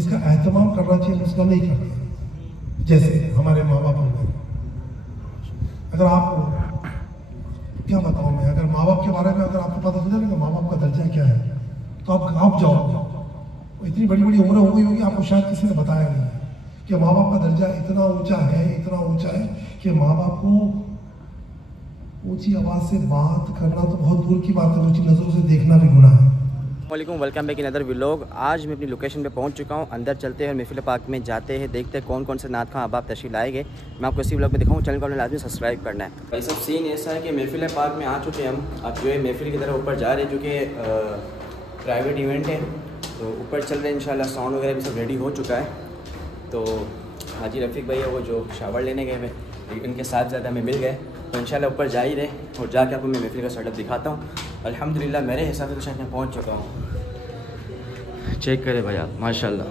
جس کا اہتمام کرنا چاہیے اس کا نہیں کرتے. جیسے ہمارے ماں باپ ہوتے ہیں. اگر آپ کو کیا بتاؤں میں، اگر ماں باپ کے بارے میں اگر آپ کو پتہ چلے نا کہ ماں باپ کا درجہ کیا ہے تو آپ جاؤ گے. اتنی بڑی بڑی عمریں ہو گئی ہوگی آپ کو شاید کسی نے بتایا نہیں ہے کہ ماں باپ کا درجہ اتنا اونچا ہے کہ ماں باپ کو اونچی آواز سے بات کرنا تو بہت دور کی بات ہے، اونچی نظروں سے دیکھنا بھی گناہ ہے. السلام علیکم، welcome back in other vlog. آج میں اپنی لوکیشن پہ پہنچ چکا ہوں. اندر چلتے ہیں اور محفل پاک میں جاتے ہیں، دیکھتے ہیں کون کون سے نعت خواں احباب تشریف لائے گئے. میں آپ کو اسی ولاگ میں دکھاؤں. چینل کو آپ نے لازمی سبسکرائب کرنا ہے. بھائی سب سین ایسا ہے کہ محفل پاک میں آ چکے ہیں ہم. اب جو ہے محفل کی طرف اوپر جا رہے ہیں، جو کہ پرائیویٹ ایونٹ ہے تو اوپر چل رہے ہیں انشاءاللہ. ساؤنڈ وغیرہ بھی سب ریڈی ہو چکا ہے. تو حاجی رفیق بھائی ہے وہ جو شاور لینے گئے ہوئے، ان کے ساتھ زیادہ ہمیں مل گئے تو انشاءاللہ اوپر جا ہی رہے اور جا کے آپ کو میں محفل کا سیٹ اپ دکھاتا ہوں. الحمدللہ میرے حساب سے تو شاید میں پہنچ چکا ہوں. چیک کرے بھائی آپ، ماشاءاللہ.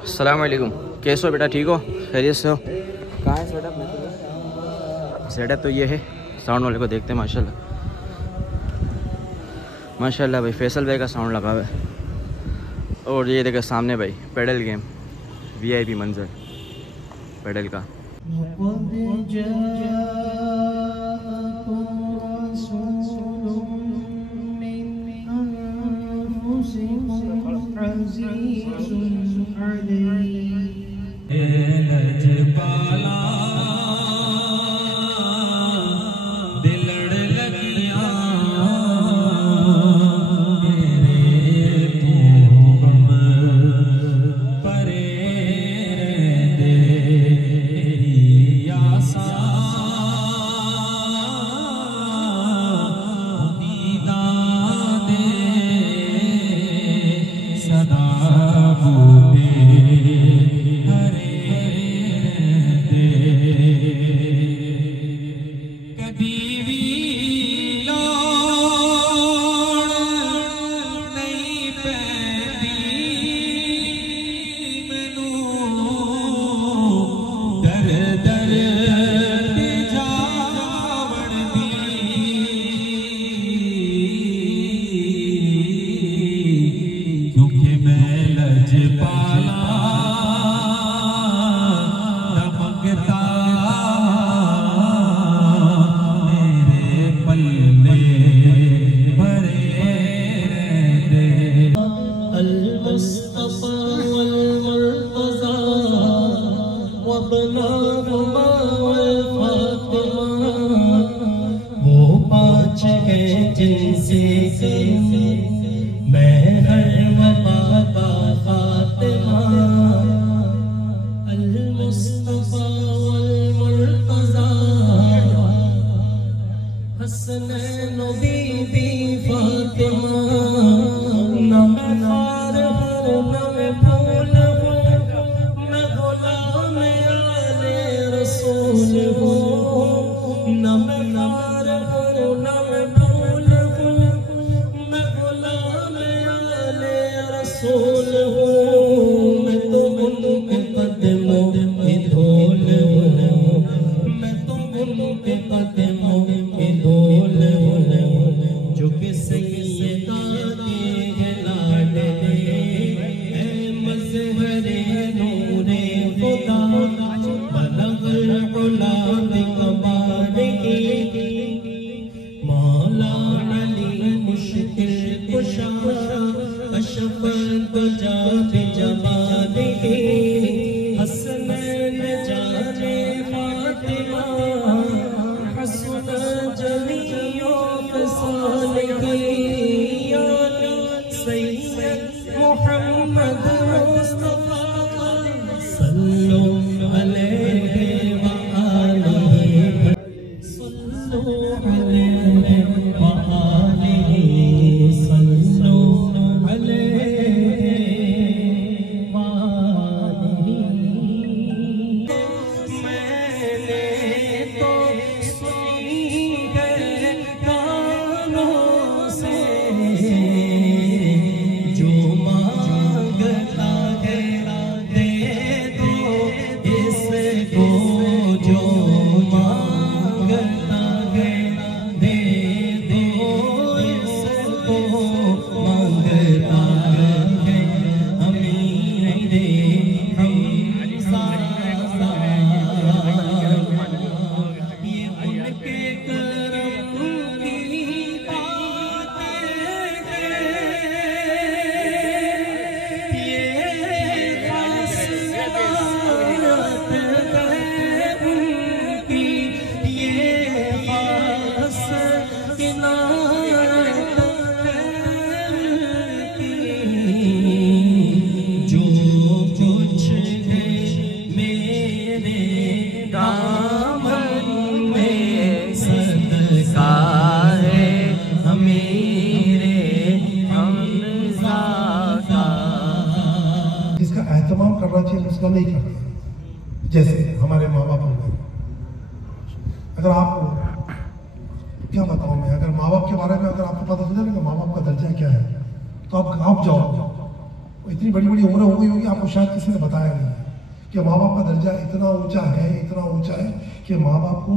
السلام علیکم، کیسے ہو بیٹا؟ ٹھیک ہو؟ خیریت سے ہو؟ کہاں ہے سیٹ اپ؟ سیٹ اپ تو یہ ہے. ساؤنڈ والے کو دیکھتے ہیں. ماشاءاللہ ماشاءاللہ بھائی فیصل بھائی کا ساؤنڈ لگا ہوا ہے. اور یہ دیکھیں سامنے بھائی پیڈل گیم، VIP منظر پیڈل کا. एहतमाम करना चाहिए उसका नहीं करते। जैसे हमारे माँ बाप हो गए, अगर आपको क्या बताऊं मैं, अगर माँ बाप के बारे में अगर आपको पता चले कि माँ बाप का दर्जा क्या है, तो आप जाओगे। इतनी बड़ी बड़ी उम्र हो गई होगी, आपको शायद किसी ने बताया नहीं है कि माँ बाप का दर्जा इतना ऊंचा है कि माँ बाप को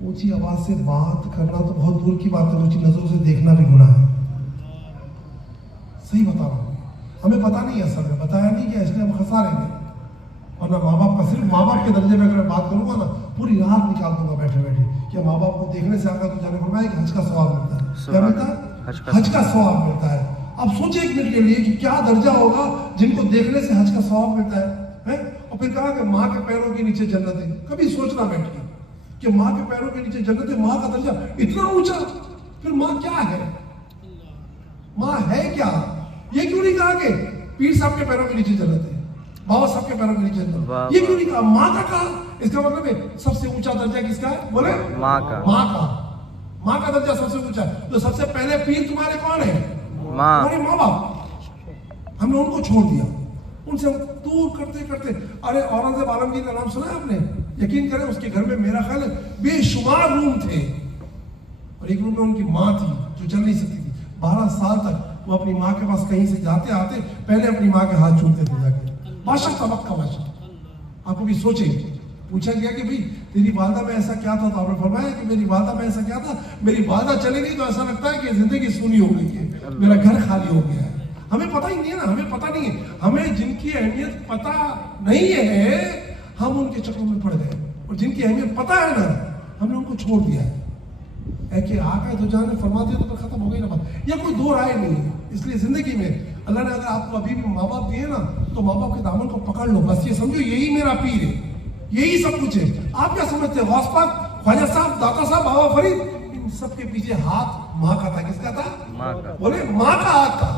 ऊंची आवाज से बात करना तो बहुत दूर की बात है, ऊंची नजरों से देखना भी गुनाह है। सही बता रहा हूँ, हमें पता नहीं है, असल में बताया नहीं गया, इसलिए हम खसा रहे हैं। और ना माँ बाप का, सिर्फ माँ बाप के दर्जे में अगर बात करूंगा ना, पूरी रात निकाल दूंगा बैठे बैठे कि माँ बाप को देखने से आकर तो जाने फरमाया कि हज का सवाब मिलता है। क्या मिलता है? हज का सवाब मिलता है। अब सोचिए एक मिनट के लिए कि क्या दर्जा होगा जिनको देखने से हज का सवाब मिलता है? और फिर कहा कि माँ के पैरों के नीचे जन्नत है। कभी सोचना बैठिए कि माँ के पैरों के नीचे जन्नत है, माँ का दर्जा इतना ऊंचा, फिर माँ क्या है? माँ है क्या? ये क्यों नहीं कहा कि पीर साहब के पैरों के नीचे जन्नत है, बाबा साहब के पैरों के नीचे जन्नत है? ये क्यों नहीं कहा? माँ का कहा। इसका मतलब है सबसे ऊंचा दर्जा किसका है? बोले माँ का। माँ का दर्जा सबसे ऊंचा है। तो सबसे पहले पीर तुम्हारे कौन है? तुम्हारे माँ बाप। हमने उनको छोड़ दिया, उनसे हम दूर करते करते। अरे औरंगजेब आलमगीर का नाम सुना है आपने? यकीन करें उसके घर में मेरा ख्याल है बेशुमार रूम थे, और एक रूम में उनकी माँ थी जो चल नहीं सकती थी। 12 साल तक वो अपनी माँ के पास कहीं से जाते आते पहले अपनी माँ के हाथ चूमते थे जाके। बादशाह तबक का बादशाह। आप अभी सोचे, पूछा गया कि भाई तेरी वालदा में ऐसा क्या था, तो आपने फरमाया कि मेरी वालदा में ऐसा क्या था, मेरी वालदा चले गई तो ऐसा लगता है कि जिंदगी सूनी हो गई है, मेरा घर खाली हो गया है। हमें पता ही नहीं है ना, हमें पता नहीं है। हमें जिनकी अहमियत पता नहीं है, हम उनके चक्रों में पड़ गए, और जिनकी अहमियत पता है ना, हमने उनको छोड़ दिया है। कि आका तो जाने फरमा दिया तो खत्म हो गई ना बात। यह कोई दो राय नहीं है। इसलिए जिंदगी में अल्लाह ने अगर आपको अभी भी माँ बाप दिए ना, तो माँ बाप के दामन को पकड़ लो, बस ये समझो यही मेरा पीर है, यही सब कुछ है। आप क्या समझते हैं? गौस पाक, ख्वाजा साहब, दाता साहब, बाबा फरीद, इन सबके पीछे हाथ माँ का था। किसका था? माँ का। बोले माँ का हाथ था,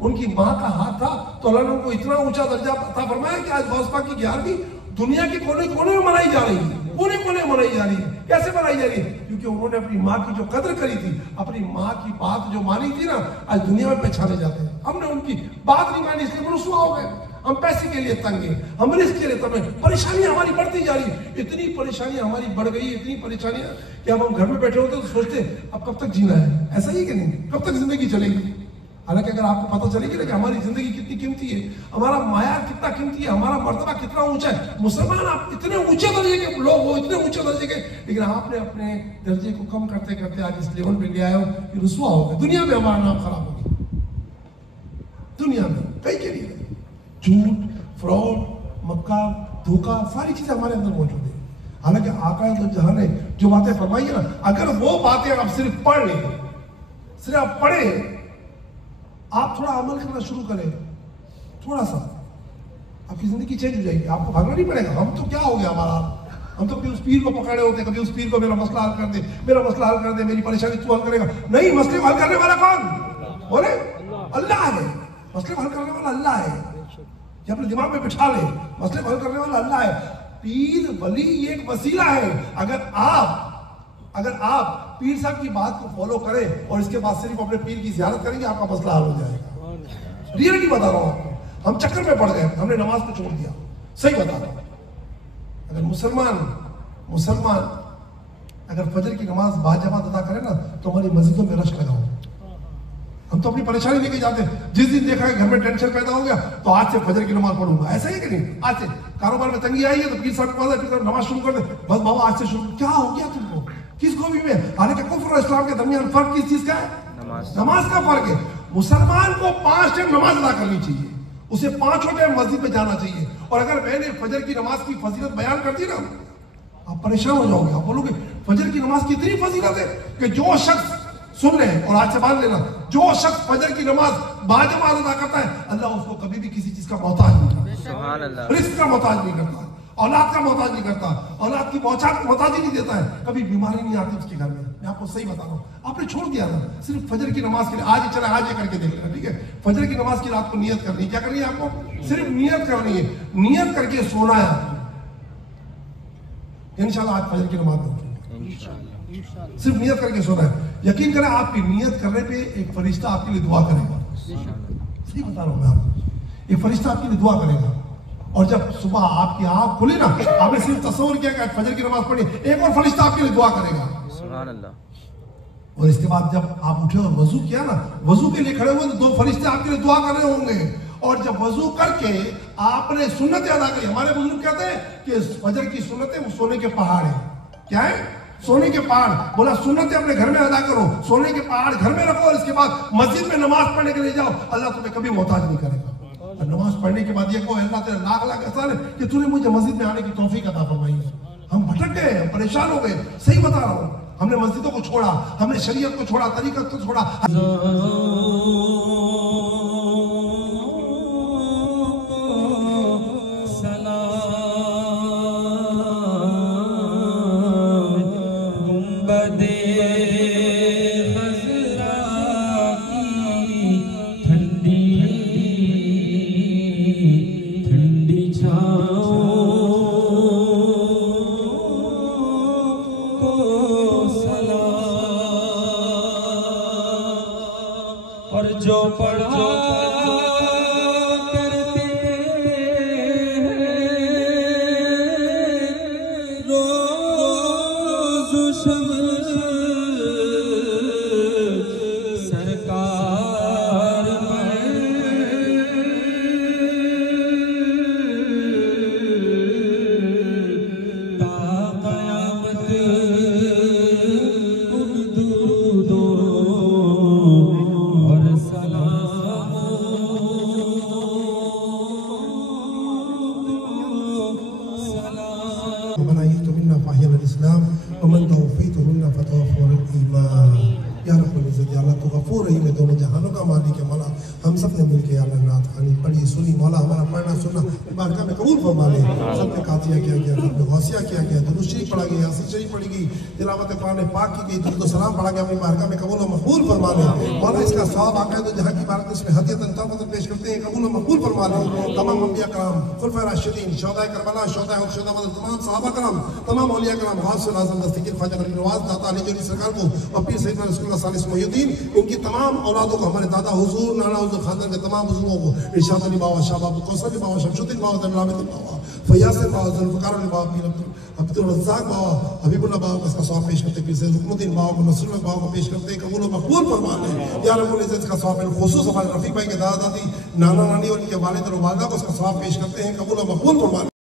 उनकी माँ का हाथ था। तो अल्लाह ने उनको इतना ऊंचा दर्जा था फरमाया कि आज गौस पाक की 11वीं दुनिया के कोने कोने में मनाई जा रही है, कोने कोने में मनाई जा रही है। कैसे मनाई जा रही है? क्योंकि उन्होंने अपनी माँ की जो कदर करी थी, अपनी माँ की बात जो मानी थी ना, आज दुनिया में पहचाने जाते हैं। हमने उनकी बात नहीं मानी, इसलिए रुसवा हो गए। हम पैसे के लिए तंगे, हम रिस्क के लिए तंगे, परेशानी हमारी बढ़ती जा रही है। इतनी परेशानी हमारी बढ़ गई, इतनी परेशानियां कि अब हम घर में बैठे होते तो सोचते अब कब तक जीना है, ऐसा ही कि नहीं, कब तक जिंदगी चलेगी। हालांकि अगर आपको पता चलेगी ना कि हमारी जिंदगी कितनी कीमती है, हमारा माया कितना कीमती है, हमारा मर्तबा कितना ऊंचा है। मुसलमान आप इतने ऊंचे दर्जे के लोग हो, इतने ऊंचे दर्जे के, लेकिन आपने अपने दर्जे को कम करते करते आज इस लेवल पे ले आए हो कि रुसवा हो गए। दुनिया में हमारा नाम खराब हो गया, दुनिया में कई के लिए झूठ, फ्रॉड, मक्का, धोखा, सारी चीजें हमारे अंदर मौजूद है। हालांकि आका तो जहां ने जो बातें फरमाई है ना, अगर वो बातें आप सिर्फ पढ़ लें, सिर्फ आप पढ़े, आप थोड़ा अमल करना शुरू करें, थोड़ा सा, आपकी जिंदगी चेंज हो जाएगी। आपको भागना नहीं पड़ेगा। हम तो क्या हो गया हमारा, हम तो कभी उस पीर को पकड़े होते, कभी उस पीर को मेरा मसला हल कर दे, मेरा मसला हल कर दे, मेरी परेशानी तू हल करेगा। नहीं, मसले को हल करने वाला कौन? बोले अल्लाह है। मसले को हल करने वाला अल्लाह है। ये अपने दिमाग में बिठा ले, मसले को हल करने वाला अल्लाह है। पीर वली ये एक वसीला है। अगर आप पीर साहब की बात को फॉलो करें और इसके बाद सिर्फ अपने पीर की ज़ियारत करेंगे, आपका मसला हल हो जाएगा। रियलिटी बता रहा हूं आपको, हम चक्कर में पड़ गए, हमने नमाज को छोड़ दिया। सही बता रहा हूं। अगर मुसलमान अगर फजर की नमाज बाजमात अदा करे ना, तो हमारी मस्जिदों में रश लगाओ। हम तो अपनी परेशानी लेके जाते हैं। जिस दिन देखा है घर में टेंशन पैदा हो गया, तो आज से फजर की नमाज पढ़ूंगा, ऐसा ही कि नहीं? आज से कारोबार में तंगी आई है तो पीर साहब के पास फिर नमाज शुरू कर दे, बस बाबा आज से शुरू। क्या हो गया तुमको? किस गोभी में? हालांकि कुफ्र और इस्लाम के दरमियान फर्क किस चीज का है? नमाज का फर्क है। मुसलमान को 5 टाइम नमाज अदा करनी चाहिए, उसे 5 टाइम मस्जिद में जाना चाहिए। और अगर मैंने फजर की नमाज की फजीलत बयान कर दी ना, आप परेशान हो जाओगे। आप बोलोगे फजर की नमाज की इतनी फजीलत है कि जो शख्स, सुन ले और आज से मान लेना, जो शख्स फजर की नमाज बाजमात अदा करता है, अल्लाह उसको कभी भी किसी चीज का मोहताज नहीं करता, रिस्क का मोहताज नहीं करता, औलाद का मोहताज नहीं करता, औलाद की मोहताजी नहीं देता है, कभी बीमारी नहीं आती उसके घर में। मैं आपको सही बता रहा हूँ। आपने छोड़ दिया ना सिर्फ फजर की नमाज के लिए, आज ही चला, आज ही करके देख लेना, ठीक है? फजर की नमाज की रात को नियत करनी है। क्या करनी है आपको? सिर्फ नियत करनी है। नियत करके सोना है आपको। इंशाल्लाह आज फजर की नमाज में सिर्फ नियत करके सोना है। यकीन करें, आपकी नियत करने पे एक फरिश्ता आपके लिए दुआ करेगा। सही बता रहा हूं मैं आपको। یہ فرشتہ آپ کے لیے دعا کرے گا. اور جب صبح آپ کی آنکھ کھلی نا, آپ نے صرف تصور کیا کہ آج فجر کی نماز پڑھی, ایک اور فرشتہ آپ کے لیے دعا کرے گا. سبحان اللہ. اور اس کے بعد جب آپ اٹھے اور وضو کیا نا, وضو کے لیے کھڑے ہوئے تو 2 فرشتے آپ کے لیے دعا کر رہے ہوں گے. اور جب وضو کر کے آپ نے سنتیں ادا کری, ہمارے بزرگ کہتے ہیں کہ فجر کی سنتیں وہ سونے کے پہاڑ ہیں. کیا ہے؟ سونے کے پہاڑ. بولا سنتیں اپنے گھر میں ادا کرو, سونے کے پہاڑ گھر میں رکھو, اور اس کے بعد مسجد میں نماز پڑھنے کے لیے جاؤ. اللہ تمہیں کبھی محتاج نہیں کرے گا. اور نماز پڑھنے کے بعد یہ کہو اللہ تیرا لاکھ لاکھ احسان ہے کہ تو نے مجھے مسجد میں آنے کی توفیق عطا فرمائی. ہم بھٹک گئے, ہم پریشان ہو گئے. صحیح بتا رہا ہوں, ہم نے مسجدوں کو چھوڑا, ہم نے شریعت کو چھوڑا, طریقت کو چھوڑا. اور جو پڑھا کرتے روز و شب سرکار تا قیامت بنائیت منا فاحیل الاسلام ومن توفیت منا فتوفر الایمان. یا رب العزت, یا اللہ تو غفور رحیم ہے, دونوں جہانوں کا مالک ہے. مولا ہم سب نے مل کے یا اللہ نعت خوانی پڑھی سنی, مولا ہمارا پڑھنا سننا بارگاہ میں قبول فرما لے. سب نے قاطیہ کیا گیا, سب نے غوثیہ کیا گیا, درود شریف پڑھا گیا, یاسین شریف پڑھی گئی, تلاوت قرآن پاک کی گئی, درود و سلام پڑھا گیا, اپنی بارگاہ میں قبول و مقبول فرما لے. مولا اس کا ثواب آقا ہے جہاں کی بارگاہ اس میں ہدیۃ تحفۃ پیش کرتے ہیں, قبول و مقبول فرما لے. تمام انبیاء کرام, خلفائے راشدین, شہدائے کربلا, شہدائے احد, شہداء بدر, تمام صحابہ کرام, تمام اولیاء کرام, غوث اعظم دستگیر خواجہ غریب نواز داتا علی جوہری سرکار کو, اور پیر سیدنا رسول اللہ صلی اللہ علیہ وسلم, ان کی تمام اولادوں کو, ہمارے دادا حضور, نانا حضور, خاندان کے تمام بزرگوں کو, ارشاد علی بابا, شاہ بابا, کوثر علی بابا, شمشد علی بابا, دلالت علی بابا, فیاض علی بابا, ذوالفقار علی بابا, پیر عبد الرزاق بابا, حبیب اللہ بابا کو اس کا ثواب پیش کرتے, پیر سید رکن الدین بابا کو, نصر اللہ بابا کو پیش کرتے, قبول و مقبول فرما لے. یا رب العزت کا ثواب خصوص ہمارے رفیق بھائی کے دادا دادی, نانا نانی اور ان کے والد اور والدہ کو اس کا ثواب پیش کرتے ہیں, قبول و مقبول فرما لے.